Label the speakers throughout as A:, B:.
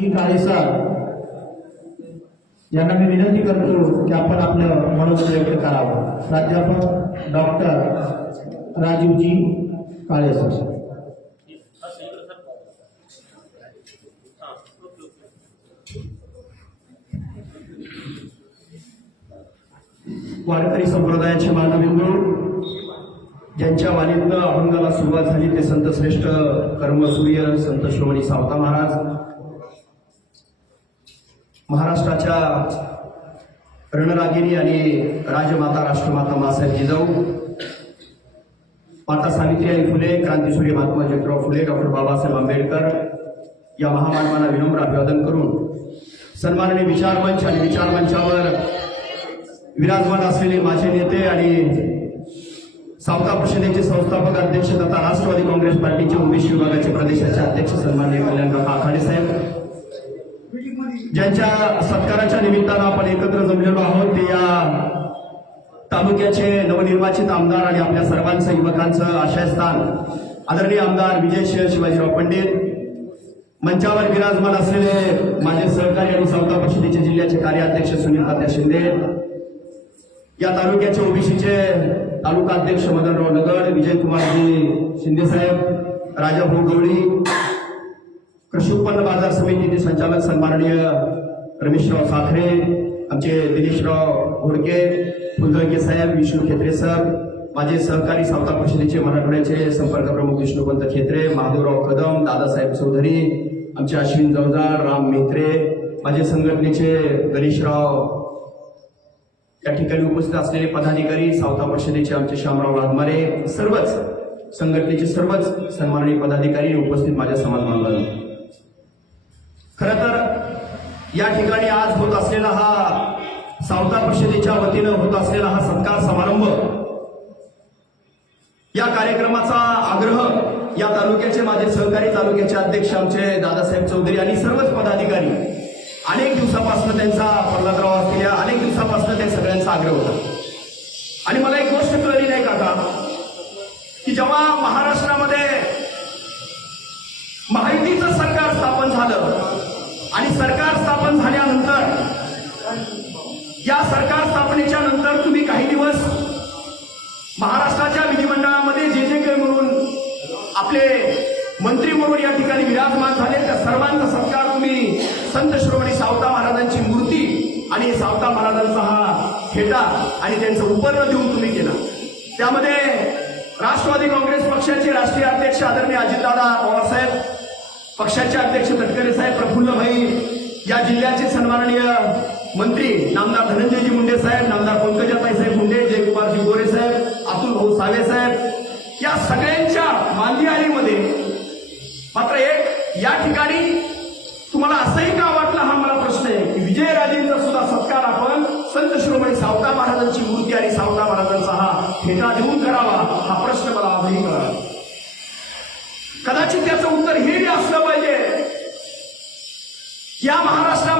A: जी काळेसा यांना मी विनंती करतो की आपण आपलं मनोज व्यक्त करावं. प्राध्यापक डॉक्टर राजीवजी काळेसा
B: वारकरी संप्रदायाचे मानबिंदू ज्यांच्या वाणीतनं अभंगाला सुरुवात झाली ते संत श्रेष्ठ कर्मसूर्य संत श्रोमणी सावता महाराज महाराष्ट्राच्या रणरागिणी आणि राजमाता राष्ट्रमाता मासाहेब जिजाऊ माता सावित्रीबाई फुले क्रांतीसूर्य महात्मा ज्योतिराव फुले डॉक्टर बाबासाहेब आंबेडकर या महामानवांना विनम्र अभिवादन करून सन्माननीय विचारमंच आणि विचारमंचावर विराजमान असलेले माझे नेते आणि सावता परिषदेचे संस्थापक अध्यक्ष तथा राष्ट्रवादी काँग्रेस पार्टीचे उमेश विभागाचे प्रदेशाचे अध्यक्ष सन्माननीय कल्याणराव आखाडे साहेब ज्यांच्या सत्काराच्या निमित्तानं आपण एकत्र जमलेलो आहोत ते या तालुक्याचे नवनिर्वाचित आमदार आणि आपल्या सर्वांचं युवकांचं आशयस्थान आदरणीय आमदार विजयसिंह शिवाजीराव पंडित मंचावर विराजमान असलेले माझे सहकारी आणि सावता परिषदेचे जिल्ह्याचे कार्याध्यक्ष सुनील तात्या शिंदे या तालुक्याचे ओबीसीचे तालुका अध्यक्ष मदनराव नगर विजयकुमारजी शिंदे शिंदेसाहेब राजाभाऊ गवळी कृषी उत्पन्न बाजार समितीचे संचालक सन्माननीय रमेशराव साखरे आमचे दिनेशराव घोडके फुलदळके साहेब विष्णू खेत्रे सर माझे सहकारी सावता परिषदेचे मराठवाड्याचे संपर्क प्रमुख विष्णुपंत खेत्रे महादेवराव कदम दादासाहेब चौधरी आमचे अश्विन जवदार राम मेत्रे माझे संघटनेचे गणेशराव या ठिकाणी उपस्थित असलेले पदाधिकारी सावता परिषदेचे आमचे शामराव वाघमारे सर्वच संघटनेचे सर्वच सन्माननीय पदाधिकारी उपस्थित माझ्या समाज बांधवांनो खर तर या ठिकाणी आज होत असलेला हा सावता परिषदेच्या वतीनं होत असलेला हा सत्कार समारंभ या कार्यक्रमाचा आग्रह या तालुक्याचे माझे सहकारी तालुक्याचे अध्यक्ष आमचे दादासाहेब चौधरी आणि सर्वच पदाधिकारी अनेक दिवसापासून त्यांचा प्रल्हादराव असलेल्या अनेक दिवसापासून त्या सगळ्यांचा आग्रह होता. आणि मला एक गोष्ट कळली नाही काका की जेव्हा महाराष्ट्र या सरकार स्थापनेच्या नंतर तुम्ही काही दिवस महाराष्ट्राच्या विधिमंडळामध्ये जे जे काही म्हणून आपले मंत्री म्हणून या ठिकाणी विराजमान झाले त्या सर्वांचा सत्कार तुम्ही संत श्रोमणी सावता महाराजांची मूर्ती आणि सावता महाराजांचा हा खेटा आणि त्यांचं उपर्ण देऊन तुम्ही केला. त्यामध्ये राष्ट्रवादी काँग्रेस पक्षाचे राष्ट्रीय अध्यक्ष आदरणीय अजितदादा पवारसाहेब पक्षाचे अध्यक्ष तटकरे साहेब प्रफुल्लभाई या जिल्ह्याचे सन्माननीय मंत्री नामदार धनंजयजी मुंडे साहेब नामदार पंकजाताई साहेब मुंडे जयकुमारजी गोरे साहेब अतुल भाऊ सावे साहेब या सगळ्यांच्या मांदियारीमध्ये मात्र एक या ठिकाणी तुम्हाला असंही का वाटलं हा मला प्रश्न आहे की विजयराजेंचा सुद्धा सत्कार आपण संत शिरोमणी सावता महाराजांची मूर्ती आणि सावता महाराजांचा हा ठेका देऊन करावा हा प्रश्न मला आजही कळाला. कदाचित त्याचं उत्तर हे असलं पाहिजे. या महाराष्ट्रामध्ये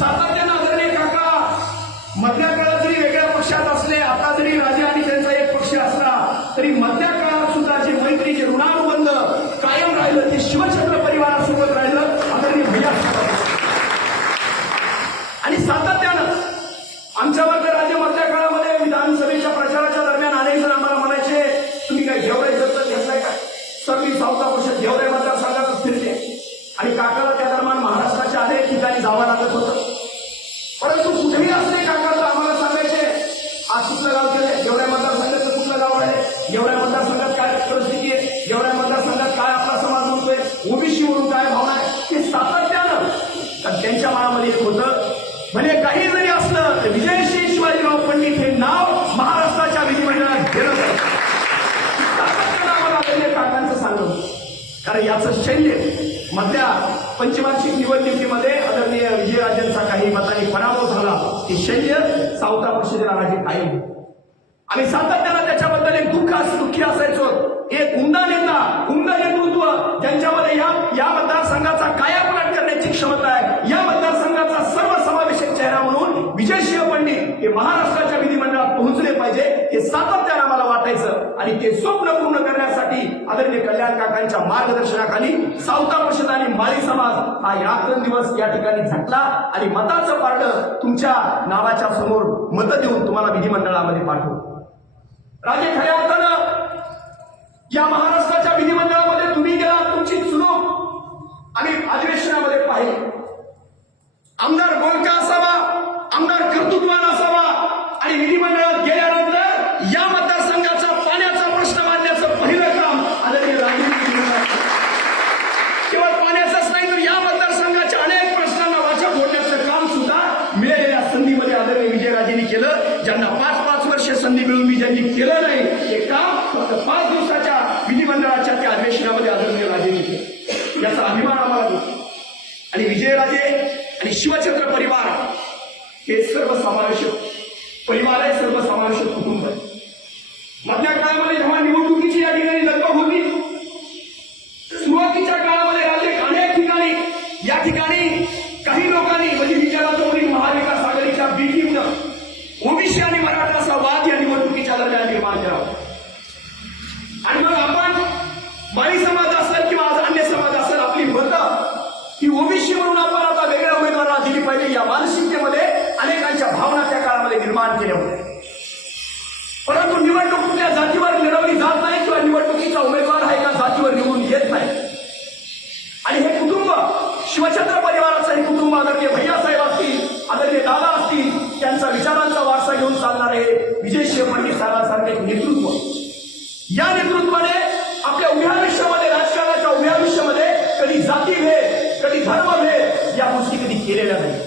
B: की सातत्यानं आदरणीय काका मधल्या काळात जरी वेगळ्या पक्षात असले आता जरी राजे आणि त्यांचा एक पक्ष असला तरी मधल्या काळात सुद्धा जे मैत्रीचे ऋणानुबंध कायम राहिलं ते शिवछत्र परिवारासोबत राहिलं आदरणीय भैया आणि सातत्यानं आमच्यावर तर राज्य मधल्या काळामध्ये विधानसभेच्या प्रचाराच्या दरम्यान अनेक जण आम्हाला म्हणायचे तुम्ही काय घेवराई दत्तक घेतलाय काय सर मी सावता परिषद घेवराई मतदारसंघातच फिरते आणि काकाला त्या दरम्यान महाराष्ट्राच्या अनेक ठिकाणी जावं लागत होतं. परंतु कुठेही असले काका तर आम्हाला सांगायचे आज कुठलं गाव केलं एवढ्या मतदारसंघाचं कुठलं गाव आहे? एवढ्या मतदारसंघात काय परिस्थिती आहे? एवढ्या मतदारसंघात काय आपला समाज म्हणतोय ओबीसी म्हणून काय भावना आहे? ते सातत्यानं तर त्यांच्या मनामध्ये एक होतं म्हणजे काही जरी असलं तर विजयसिंह शिवाजीराव पंडित हे नाव महाराष्ट्राच्या विधिमंडळात घेणं सातत्यानं आम्हाला काकांचं सांगत कारण याचं शैल्य मधल्या पंचवार्षिक निवडणुकीमध्ये आदरणीय विजयराजांचा काही मताने पराभव झाला. की शैल्य सावता परिषदेला राजे कायम. सातत्यानं त्याच्याबद्दल एक दुःख दुःखी असायचो. एक उमदा नेता उमदा नेतृत्व ज्यांच्यामध्ये या या मतदारसंघाचा कायापलट करण्याची क्षमता आहे. या मतदारसंघाचा सर्वसमावेशक चेहरा म्हणून विजयसिंह पंडित हे महाराष्ट्राच्या विधी पोहोचले पाहिजे. हे सातत्यानं आम्हाला वाटायचं. आणि ते स्वप्न पूर्ण करण्यासाठी आदरणीय कल्याण काकांच्या मार्गदर्शनाखाली सावता परिषद आणि माळी समाज हा रात्रंदिवस या ठिकाणी झटला. आणि मताचं पारड तुमच्या नावाच्या समोर मत देऊन तुम्हाला विधिमंडळामध्ये पाठवू. राजे खऱ्या अर्थानं या महाराष्ट्राच्या विधिमंडळामध्ये तुम्ही गेला तुमची चुनूक आणि अधिवेशनामध्ये पाहिली. आमदार बोलका असावा आमदार कर्तृत्वान असावा आणि विधिमंडळात गेल्यानंतर या मतदारसंघाचा पाण्याचा प्रश्न मांडण्याचं पहिलं काम आदरणीय राजीव केवळ पाण्याचाच नाही तर या मतदारसंघाच्या अनेक प्रश्नांना वाचा फोडण्याचं काम सुद्धा मिळालेल्या संधीमध्ये आदरणीय विजयराजेंनी केलं. ज्यांना पाच पाच वर्ष संधी मिळून मी ज्यांनी केलं नाही हे काम फक्त पाच दिवसाच्या विधिमंडळाच्या त्या अधिवेशनामध्ये आदरणीय राजेंनी केलं. याचा अभिमान आम्हाला होतो. आणि विजयराजे आणि शिवचंद्र परिवार हे सर्वसमावेशक परिवार आहे सर्वसमावेशक कुटुंब आहे. मधल्या विजय विजयसिंह पंडित नेतृत्व. या नेतृत्वाने आपल्या उभ्या आयुष्यामध्ये राजकारणाच्या उभ्या आयुष्यामध्ये कधी जातीभेद कधी धर्मभेद या गोष्टी कधी केलेल्या नाही.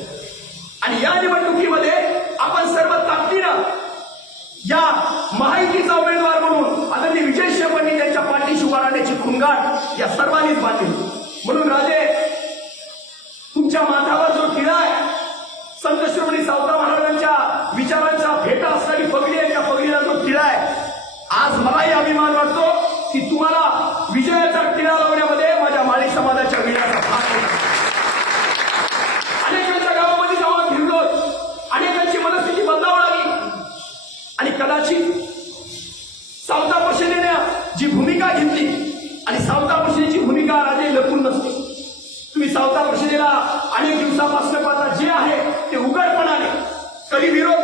B: आणि या निवडणुकीमध्ये आपण सर्व ताकदीनं या माहितीचा उमेदवार म्हणून आदरणीय विजय पंडित यांच्या पाठीशी उभा राहण्याची खुंगाट या सर्वांनीच बांधली. म्हणून राजे दिवसापासून पाहता जे आहे ते उघडपणाने. कधी विरोध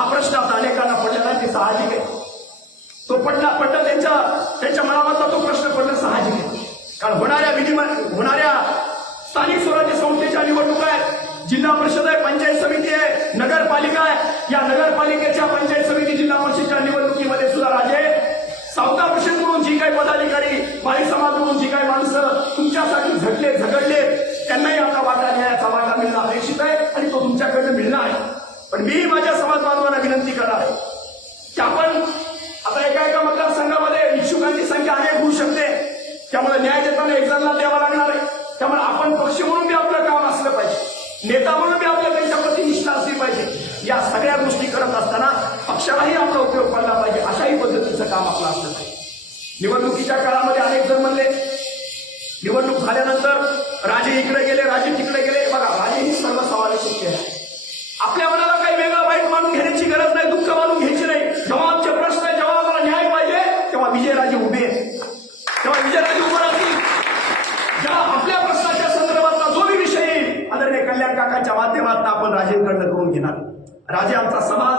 B: हा प्रश्न आता अनेकांना पडलेला ते साहजिक आहे. तो पडला पडला त्यांच्या त्यांच्या मनामधला तो प्रश्न पडला साहजिक आहे. कारण होणाऱ्या विधिमान होणाऱ्या स्थानिक स्वराज्य संस्थेच्या निवडणुका आहेत. जिल्हा परिषद आहे पंचायत समिती आहे नगरपालिका आहे. या नगरपालिकेच्या पंचायत समिती जिल्हा परिषदच्या निवडणुकीमध्ये सुद्धा राजे सावता परिषद म्हणून जी काही पदाधिकारी माळी समाज म्हणून जी काही माणसं तुमच्यासाठी झटले झगडले त्यांनाही आता वाटा न्यायाचा वाटा मिळणं अपेक्षित आहे आणि तो तुमच्याकडनं मिळणार आहे. पण मी माझ्या समाज बांधवांना विनंती करणार आहे की आपण आता एका एका मतदारसंघामध्ये इच्छुकांची संख्या अनेक होऊ शकते. त्यामुळे न्याय देताना एक द्यावा लागणार आहे. त्यामुळे आपण पक्ष म्हणून बी आपलं काम असलं पाहिजे. नेता म्हणून बी आपल्या त्यांच्याप्रती निष्ठा असली पाहिजे. या सगळ्या गोष्टी करत असताना पक्षालाही आपला उपयोग पडला पाहिजे. अशाही पद्धतीचं काम आपलं असलं पाहिजे. निवडणुकीच्या काळामध्ये अनेक जण म्हणले निवडणूक झाल्यानंतर राजे इकडे गेले राजे तिकडे गेले. बघा राजे ही सर्वसमावेशक आहे. आपल्या मानून घेण्याची गरज नाही दुःख मानून घ्यायची नाही. जेव्हा आमचे प्रश्न आहे जेव्हा आम्हाला न्याय पाहिजे. तेव्हा विजयराजे उभे आहेत. तेव्हा विजयराजे उभे राहतील. जेव्हा आपल्या प्रश्नाच्या संदर्भातला जो बी विषय येईल आदरणीय कल्याण काकाच्या माध्यमातून आपण राजेंकडनं करून घेणार. राजे आमचा समाज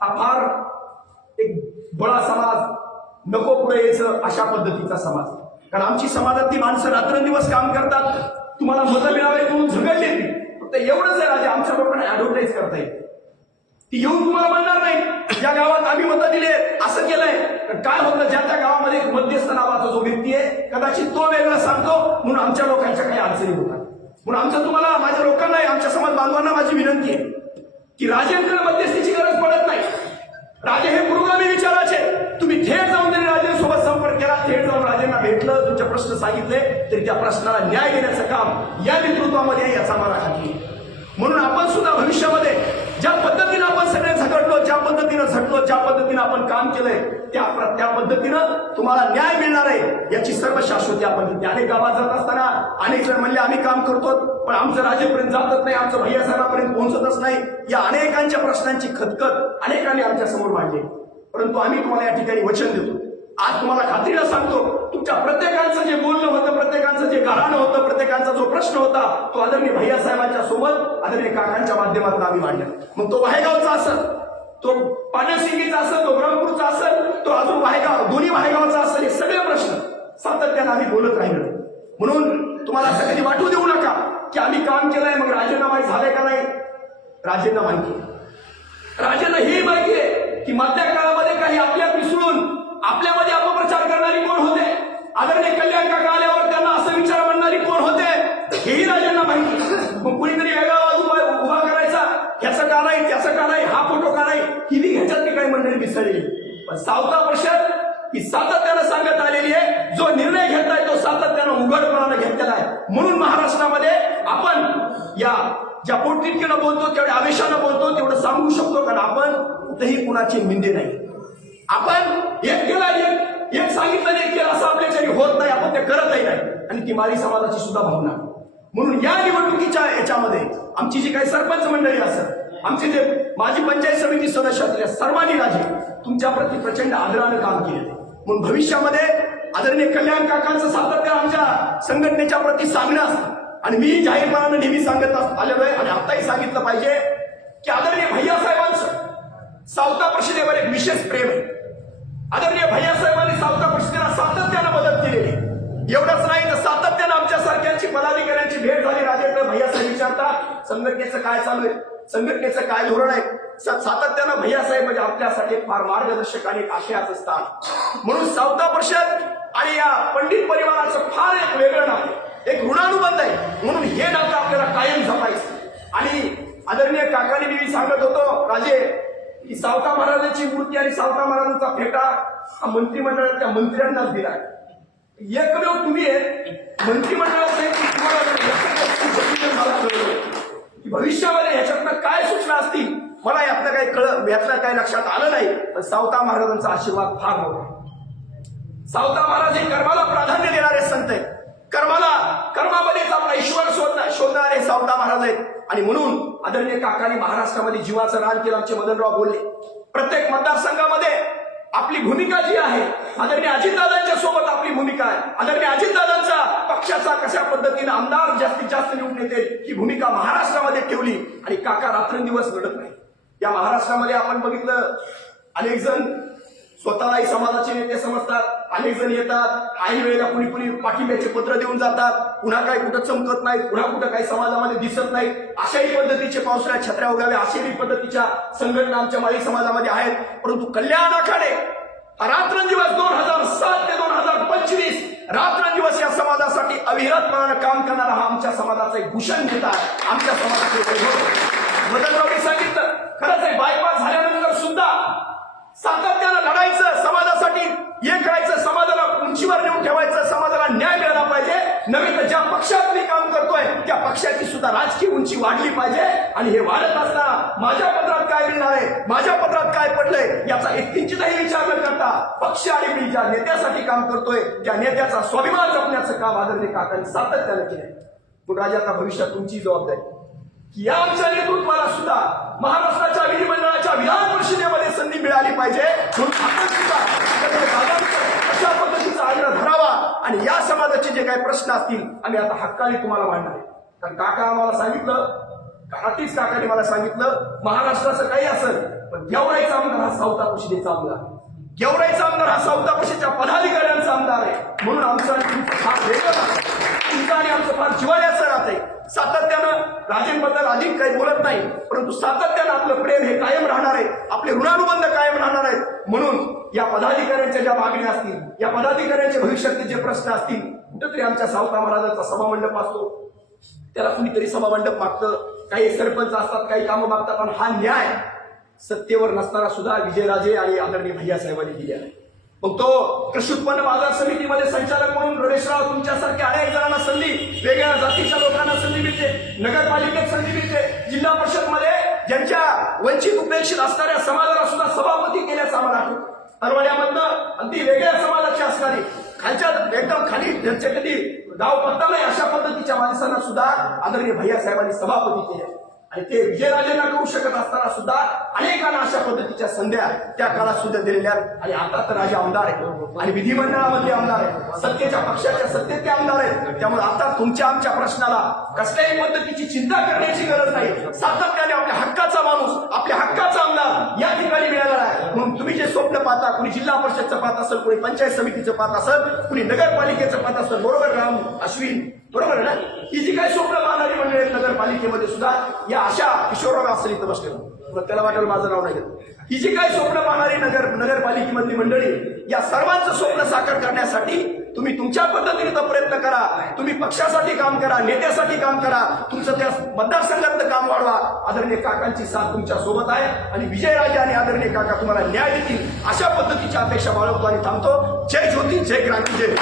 B: हा फार एक बळा समाज. नको पुढे यायचं अशा पद्धतीचा समाज. कारण आमची समाजातली माणसं रात्रंदिवस काम करतात. तुम्हाला मतं मिळावे म्हणून झगडले फक्त फक्त एवढंच आहे राजे आमच्या लोकांना ऍडव्हर्टाईज करता येईल. ती येऊन तुम्हाला म्हणणार नाही. या गावात आम्ही मतं दिले असं केलंय. तर काय होतं ज्या त्या गावामध्ये मध्यस्थ नावाचा जो व्यक्ती आहे कदाचित तो वेगळा सांगतो म्हणून आमच्या लोकांच्या काही अडचणी होतात. म्हणून आमचं तुम्हाला माझ्या लोकांना आमच्या समाज बांधवांना माझी विनंती आहे की राजेंद्र मध्यस्थीची गरज पडत नाही. राजे हे पुरोगामी विचाराचे तुम्ही थेट जाऊन जरी राजेंसोबत संपर्क केला थेट जाऊन राजेंना भेटलं तुमचे प्रश्न सांगितले तरी त्या प्रश्नाला न्याय देण्याचं काम या नेतृत्वामध्ये याचा मला खात्री म्हणून आपण सुद्धा भविष्यामध्ये ज्या पद्धतीनं आपण सगळे झगडलो ज्या पद्धतीनं झटलो ज्या पद्धतीनं आपण काम केलंय त्या त्या पद्धतीनं तुम्हाला न्याय मिळणार आहे याची सर्व शाश्वती आपण दिली. अनेक गावात जात असताना अनेक जण म्हणले आम्ही काम करतो पण आमचं राजेपर्यंत जातच नाही आमचं भैया साहेबापर्यंत पोहोचतच नाही. या अनेकांच्या प्रश्नांची खतखत अनेकांनी आमच्यासमोर मांडली. परंतु आम्ही तुम्हाला या ठिकाणी वचन देतो. आज तुम्हाला खात्रीला सांगतो तुमच्या प्रत्येकाचं जे बोलणं होतं प्रत्येकाचं जे गाणं होतं प्रत्येकाचा जो प्रश्न होता तो आदरणीय भैया साहेबांच्या सोबत आदरणीय काकांच्या माध्यमातून आम्ही मांडला. मग तो वाहेगावचा असेल तो पाण्यासिंगीचा असेल तो ब्रह्मपूरचा असेल तो अजून वाहेगाव दोन्ही वाहेगावचा असेल हे सगळे प्रश्न सातत्यानं आम्ही बोलत राहिलो. म्हणून तुम्हाला असं कधी वाटू देऊ नका की आम्ही काम केलंय मग राजीनामा झालंय का नाही? राजेंना माहिती राजेंना हे माहिती आहे की मधल्या काळामध्ये काही आपल्यात मिसळून आपल्यामध्ये आदरणीय कल्याण काका आल्यावर त्यांना असं विचार म्हणणारी कोण होते? हेही राजांना माहिती. मग कुणीतरी वेगळा वाद उभा उभा करायचा? ह्याचं का नाही? त्याचं का नाही? हा फोटो का नाही? ही बी ह्याच्यातली काही मंडळी मिसळलेली पण सावता परिषद ही सातत्यानं सांगत आलेली आहे. जो निर्णय घेतलाय तो सातत्यानं उघडपणानं घेतलेला आहे. म्हणून महाराष्ट्रामध्ये आपण या ज्या पोटतिटकीनं बोलतो तेवढ्या आवेशानं बोलतो तेवढं सांगू शकतो कारण आपण कुठेही कुणाची मिंदे नाही. आपण एक केला एक एक सांगितलं नाही केलं असं आपल्याच्याने होत नाही आपण ते करतही नाही. आणि ती माळी समाजाची सुद्धा भावना. म्हणून या निवडणुकीच्या याच्यामध्ये आमची जी काही सरपंच मंडळी असत आमचे जे माजी पंचायत समिती सदस्य असलेल्या सर्वांनी राजे तुमच्याप्रती प्रचंड आदरानं काम केले म्हणून भविष्यामध्ये आदरणीय कल्याण काकांचं सातत्य आमच्या संघटनेच्या प्रती सांगणं असतं. आणि मी जाहीरपणानं नेहमी सांगत आलेलो आहे आणि आताही सांगितलं पाहिजे की आदरणीय भैया साहेबांचं सावता परिषदेवर एक विशेष प्रेम आहे. आदरणीय भैया साहेबांनी सावता परिषदेला सातत्यानं मदत केलेली. एवढंच नाही तर सातत्यानं आमच्या सारख्यांची पदाधिकाऱ्यांची भेट झाली. राजेंद्र भैया साहेब विचारता संघटनेचं काय चालू आहे? संघटनेचं काय धोरण आहे? सातत्यानं भैया साहेब म्हणजे आपल्यासाठी फार मार्गदर्शक आणि आशयाचं स्थान. म्हणून सावता परिषद आणि या पंडित परिवाराचं फार एक वेगळं नाव एक ऋणानुबंध आहे. म्हणून हे नातं आपल्याला कायम जपायचं आणि आदरणीय काकाने मी सांगत होतो राजे की सावता महाराजांची मूर्ती आणि सावता महाराजांचा फेटा हा मंत्रिमंडळातल्या मंत्र्यांनाच दिलाय एकमेव तुम्ही आहे की की भविष्यामध्ये ह्याच्यातनं काय सूचना असतील मला यातलं काही कळ यातलं काही लक्षात आलं नाही पण सावता महाराजांचा आशीर्वाद फार मोठा सावता महाराज हे कर्माला प्राधान्य देणारे संत आहेत. कर्माला कर्मामध्येच आपला ईश्वर शोधणार शोधणारे सावता महाराज आहेत. आणि म्हणून आदरणीय काकाने महाराष्ट्रामध्ये जीवाचं रान केलं आमचे मदनराव बोलले. प्रत्येक मतदारसंघामध्ये आपली भूमिका जी आहे आदरणीय अजितदादांच्या सोबत आपली भूमिका आहे. आदरणीय अजितदादांचा पक्षाचा कशा पद्धतीने आमदार जास्तीत जास्त निवडून येते ही भूमिका महाराष्ट्रामध्ये ठेवली. आणि काका रात्रंदिवस घडत नाही. या महाराष्ट्रामध्ये आपण बघितलं अनेक जण स्वतःलाही समाजाचे नेते समजतात. अनेक जण येतात काही वेळेला कुणी कुणी पाठिंब्याचे पत्र देऊन जातात. पुन्हा काही कुठं चमकत नाही पुन्हा कुठं काही समाजामध्ये दिसत नाही. अशाही पद्धतीचे पावसाळ्यात छत्र्या उगाव्या अशाही पद्धतीच्या संघटना आमच्या माळी समाजामध्ये आहेत. परंतु कल्याण आखाडे रात्रंदिवस दोन हजार सात ते दोन हजार पंचवीस रात्रंदिवस या समाजासाठी अविरतपणानं काम करणारा हा आमच्या समाजाचा एक भूषण घेत आहे. आमच्या समाजाचे एक सांगितलं खरंच आहे बायपास झाल्यानंतर सुद्धा सातत्यानं लढायचं पक्षाची सुद्धा राजकीय उंची वाढली पाहिजे. आणि हे वाढत असताना माझ्या पत्रात काय मिळणार आहे? माझ्या पत्रात काय पडलंय? याचा एक किंचितही विचार न करता पक्ष आणि मी ज्या नेत्यासाठी काम करतोय त्या नेत्याचा स्वाभिमान जपण्याचं काम आदरणीय काकांनी सातत्यानं केलंय. पण राजा आता भविष्यात तुमची जबाबदारी की या आमच्या नेतृत्वाला सुद्धा महाराष्ट्राच्या विधिमंडळाच्या विधान परिषदेमध्ये संधी मिळाली पाहिजे. म्हणून अशा पद्धतीचा आग्रह धरावा. आणि या समाजाचे जे काही प्रश्न असतील आम्ही आता हक्काने तुम्हाला मांडणार आहे. तर काका आम्हाला सांगितलं घरातीच काकाने मला सांगितलं महाराष्ट्राचं काही असेल पण गेवराईचा आमदार हा सावता कुशीचा आमदार आहे. गेवराईचा आमदार हा सावता कुशीच्या पदाधिकाऱ्यांचा आमदार आहे. म्हणून आमचा आणि फार वेगळं आणि आमचं फार जिवाळ्याचं राहत आहे. सातत्यानं राजेंबद्दल अधिक काही बोलत नाही परंतु सातत्यानं आपलं प्रेम हे कायम राहणार आहे. आपले ऋणानुबंध कायम राहणार आहेत. म्हणून या पदाधिकाऱ्यांच्या ज्या मागण्या असतील या पदाधिकाऱ्यांच्या भविष्यातले जे प्रश्न असतील कुठंतरी आमच्या सावता महाराजांचा सभामंडप असतो. त्याला कुणीतरी सभामंडप मागतं काही सरपंच असतात काही कामं मागतात पण हा न्याय सत्तेवर नसताना सुद्धा विजयराजे आणि आदरणीय भैया साहेबांनी आहे. मग तो कृषी उत्पन्न बाजार समितीमध्ये संचालक म्हणून रमेशराव तुमच्यासारख्या अनेक जणांना संधी वेगळ्या जातीच्या लोकांना संधी मिळते नगरपालिकेत संधी मिळते. जिल्हा परिषदमध्ये ज्यांच्या वंचित उपेक्षित असणाऱ्या समाजाला सुद्धा सभापती केल्याचं आम्हाला आठवतं. अरवाड्यामधनं अगदी वेगळ्या समाजाची असणारे खालच्या एकदम खाली ज्यांच्या कधी गाव पत्ता नाही अशा पद्धतीच्या माणसांना सुद्धा आदरणीय भैया साहेबांनी सभापती केले. आणि ते विजयराजेंना करू शकत असताना सुद्धा अनेकांना अशा पद्धतीच्या संध्या त्या काळात सुद्धा दिलेल्या आहेत. आणि आता तर राजे आमदार आहेत आणि विधिमंडळामध्ये आमदार आहेत सत्तेच्या पक्षाच्या सत्तेत ते आमदार आहेत. त्यामुळे आता तुमच्या आमच्या प्रश्नाला कसल्याही पद्धतीची चिंता करण्याची गरज नाही. सातत्याने आपल्या हक्काचा माणूस आपल्या हक्काचा आमदार या ठिकाणी मिळालेला आहे. म्हणून तुम्ही जे स्वप्न पाहता कुणी जिल्हा परिषदचं पाहत असेल कुणी पंचायत समितीचं पाहत असेल कुणी नगरपालिकेचं पाहत असेल बरोबर राम अश्विन बरोबर आहे ना ही जी काही स्वप्न पाहणारी मंडळी आहेत नगरपालिकेमध्ये सुद्धा या अशा किशोरराव असेल इथं बसलेलं त्याला वाटेल माझं नाव नाही घेत. ही जी काही स्वप्न पाहणारी नगर नगरपालिकेमधली मंडळी या सर्वांचं स्वप्न साकार करण्यासाठी तुम्ही तुमच्या पद्धतीने प्रयत्न करा. तुम्ही पक्षासाठी काम करा नेत्यासाठी काम करा. तुमचं त्या मतदारसंघातलं काम वाढवा. आदरणीय काकांची साथ तुमच्यासोबत आहे आणि विजयराजे आणि आदरणीय काका तुम्हाला न्याय देतील. अशा पद्धतीच्या अपेक्षा बाळगतो आणि थांबतो. जय ज्योती जय क्रांती जय